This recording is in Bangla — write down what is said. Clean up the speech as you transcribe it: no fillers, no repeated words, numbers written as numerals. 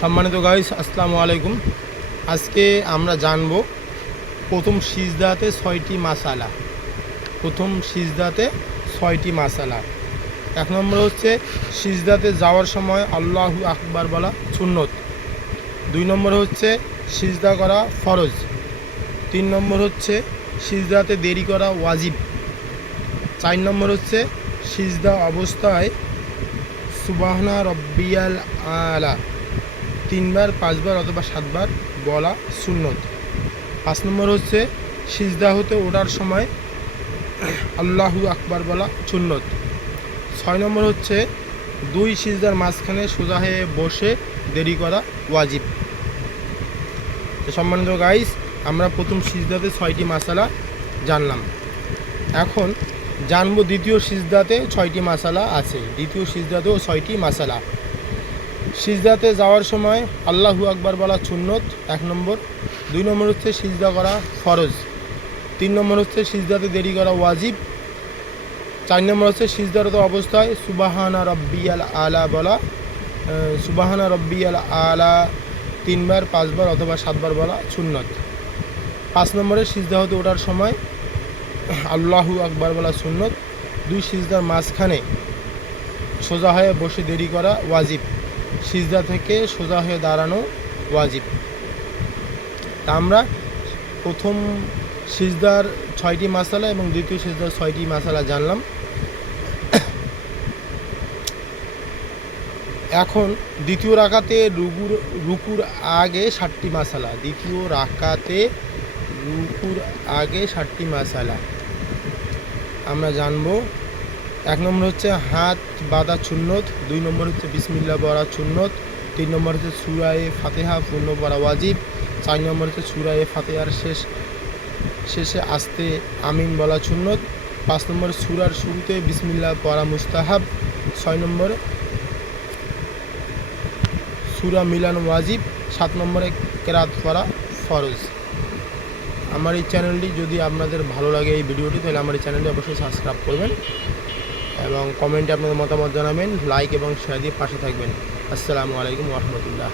সম্মানিত গাইস, আসসালামু আলাইকুম। আজকে আমরা জানব প্রথম সিজদাতে 6টি মাসালা। প্রথম সিজদাতে 6টি মাসালা। এক নম্বর হচ্ছে সিজদাতে যাওয়ার সময় আল্লাহু আকবার বলা সুন্নত। 2 নম্বর হচ্ছে সিজদা করা ফরজ। 3 নম্বর হচ্ছে সিজদাতে দেরি করা ওয়াজিব। 4 নম্বর হচ্ছে সিজদা অবস্থায় সুবহানা রব্বিয়াল আলা 3 বার, 5 বার অথবা 7 বার বলা সুন্নত। 5 নম্বর হচ্ছে সিজদা হতে ওঠার সময় আল্লাহু আকবার বলা সুন্নত। 6 নম্বর হচ্ছে 2 সিজদার মাঝখানে সোজা হয়ে বসে দেরি করা ওয়াজিব। তো সম্মানিত গাইস, আমরা প্রথম সিজদাতে 6টি মাসালা জানলাম। এখন জানবো দ্বিতীয় সিজদাতে 6টি মাসালা আছে। দ্বিতীয় সিজদাতেও 6টি মাসালা। সিজদাতে যাওয়ার সময় আল্লাহু আকবার বলা সুন্নত 1 নম্বর। 2 নম্বর হচ্ছে সিজদা করা ফরজ। 3 নম্বর হচ্ছে সিজদাতে দেরি করা ওয়াজিব। 4 নম্বর হচ্ছে সিজদারত অবস্থায় সুবহানা রব্বিয়াল আলা বলা সুবহানা রব্বিয়াল আলা 3 বার, 5 বার অথবা 7 বার বলা সুন্নত। 5 নম্বরে সিজদা হতে ওঠার সময় আল্লাহু আকবার বলা সুন্নত। 2 সিজদার মাঝখানে সোজা হয়ে বসে দেরি করা ওয়াজিব। সিজদা থেকে সোজা হয়ে দাঁড়ানো ওয়াজিব। তা আমরা প্রথম সিজদার 6টি মাসালা এবং দ্বিতীয় সিজদার 6টি মাসালা জানলাম। এখন দ্বিতীয় রাকাতে রুকুর আগে 7টি মাসালা। দ্বিতীয় রাকাতে রুকুর আগে 7টি মাসালা আমরা জানবো। 1 নম্বর হচ্ছে হাত বাঁধা সুন্নত। 2 নম্বর হচ্ছে বিসমিল্লাহ পড়া সুন্নত। 3 নম্বর হচ্ছে সূরায়ে ফাতিহা পূর্ণ পড়া ওয়াজিব। 4 নম্বর হচ্ছে সূরায়ে ফাতিহার শেষে আস্তে আমিন বলা সুন্নত। 5 নম্বর সূরার শুরুতে বিসমিল্লাহ পড়া মুস্তাহাব। 6 নম্বর সূরা মিলানো ওয়াজিব। 7 নম্বরে কেরাত পড়া ফরজ। আমার এই চ্যানেলটি যদি আপনাদের ভালো লাগে, এই ভিডিওটি, তাহলে আমার এই চ্যানেলটি অবশ্যই সাবস্ক্রাইব করবেন এবং কমেন্টে আপনাদের মতামত জানাবেন। লাইক এবং শেয়ার দিয়ে পাশে থাকবেন। আসসালামু আলাইকুম ওয়া রাহমাতুল্লাহ।